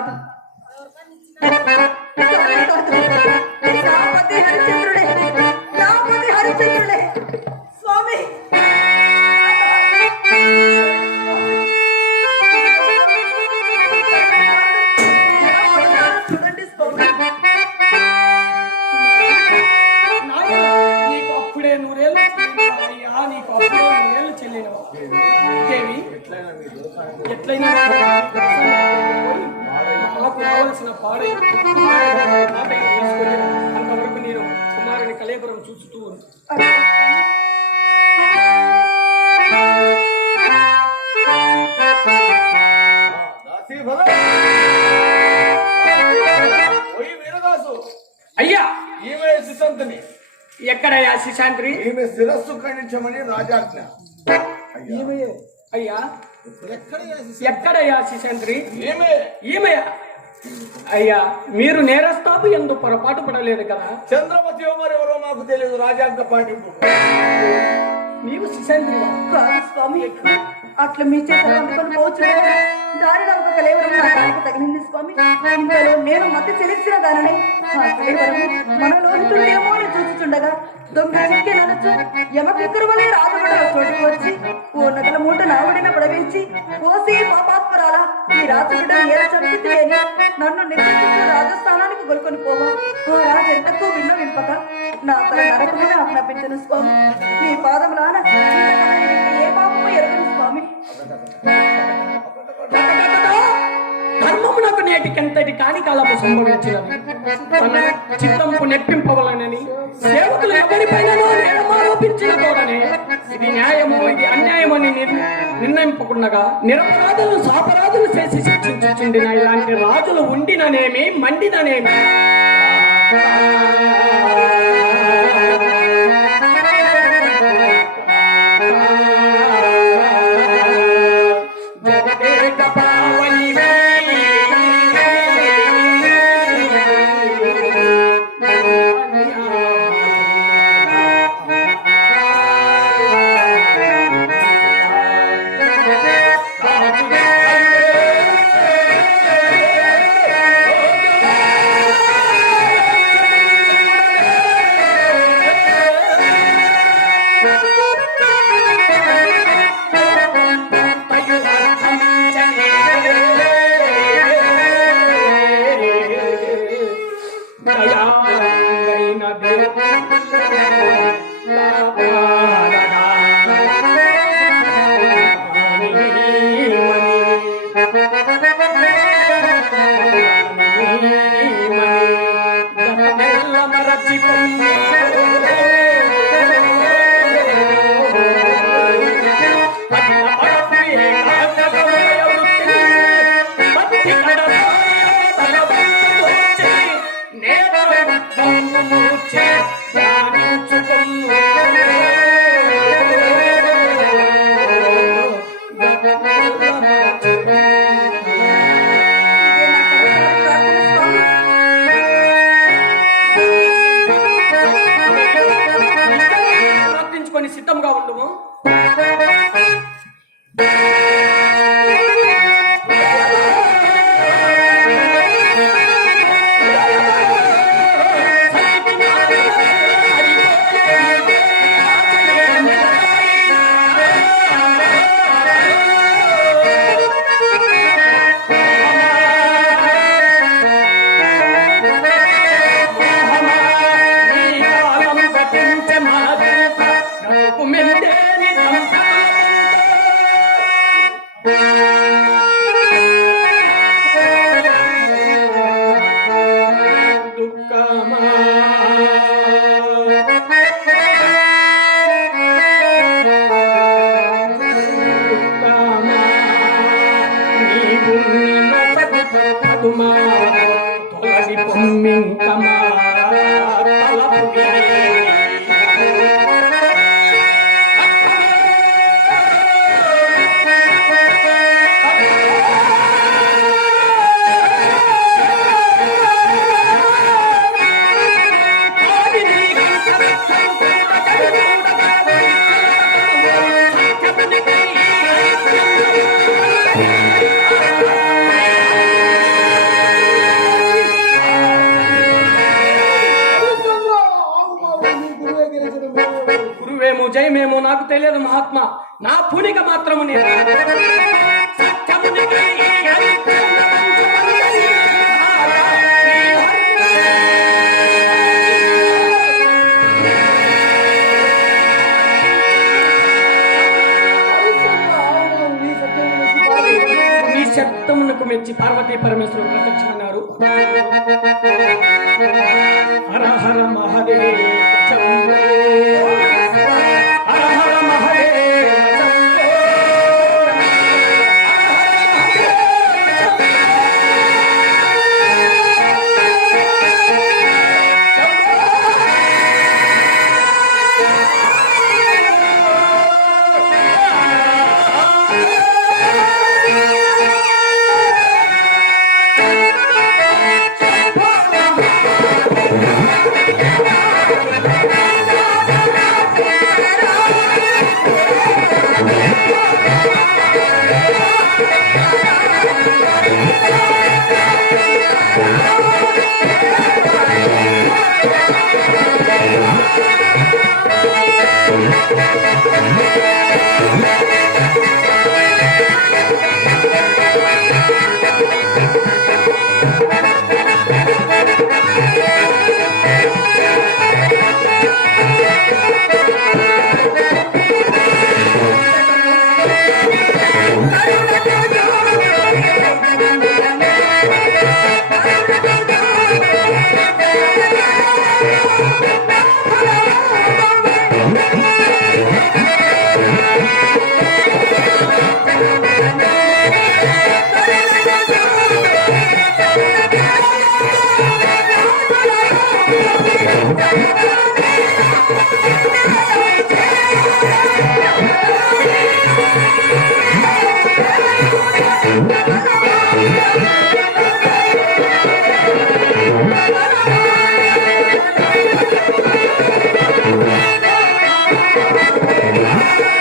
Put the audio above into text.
కాదు నాపతి హరిచంద్రుడే, నాపతి హరిచంద్రుడే స్వామి. చూడండి స్వామి, నీకు అప్పుడే నూరేళ్ళు అయ్యా, నీకు అప్పుడే నూరేళ్ళు చెల్లినవా దేవి? ఎట్లయినా నాకు కావలసిన పాడై తీసుకుని అంతవరకు నేను కుమారుని కలేపురం చూస్తూ అయ్యా. ఈమె సుశాంతిని ఎక్కడయ్యా శిశాంత్రి? ఈమె శిరస్సు ఖండించమని రాజాజ్ఞ. అయ్యా ఎక్కడయ్యా శిశాంత్రి? ఈమెయా? అయ్యా మీరు నేరస్తాపు ఎందు పొరపాటు పడలేదు కదా? చంద్రమతి ఎవరెవరో మాకు తెలియదు, రాజాజ్ఞ పాటింపు. నీవు శిశాంత్రి కాదు స్వామి, అట్లా మీ చేత అనుకుని పోవచ్చు. దారిలో ఒక కలేవరం నా కాలకు తగిలింది స్వామి. ఇంతలో నేను మతి చెలిసిన దానిని ఆ కలేవరం మనలో ఉంటుందేమో అని చూస్తుండగా దొంగ చిక్కి నడుచు యమకిక్కరువలే రాజుడు చోటుకు వచ్చి ఓ నగల మూట నావుడిన పడవేసి ఓసి పాపాత్మరాల ఈ రాజుడు ఏ చంపితే అని నన్ను నిర్ణయించు రాజస్థానానికి గొలుకొని పోవా. ఓ రాజు ఎంతకు విన్న వింపక నా తల నరకమని ఆజ్ఞాపించను స్వామి. మీ పాదములాన ఏ పాపము ఎరగను స్వామి. ధర్మమునకు నేటికెంతటి కాని కాలము సంభవించినది. తన చిత్తంపు నెప్పింపవలనని సేవకులు ఎవరిపైనను నేరమారోపించిన తోడనే ఇది న్యాయము ఇది అన్యాయమని నిర్ణయింపకుండగా నిరపరాధులను సాపరాధులు చేసి శిక్షించుచుండిన ఇలాంటి రాజులు ఉండిననేమి మండిననేమి సిద్ధంగా ఉండము. తెలియదు మహాత్మ. నా పూనిక మాత్రము నేను సత్యమునికి మీ శబ్దమునకు మెచ్చి పార్వతీ పరమేశ్వరుడు ప్రత్యక్షమన్నారు. హర హర మహాదేవ శంభో. హర హర మహాదేవ శంభో. Thank you.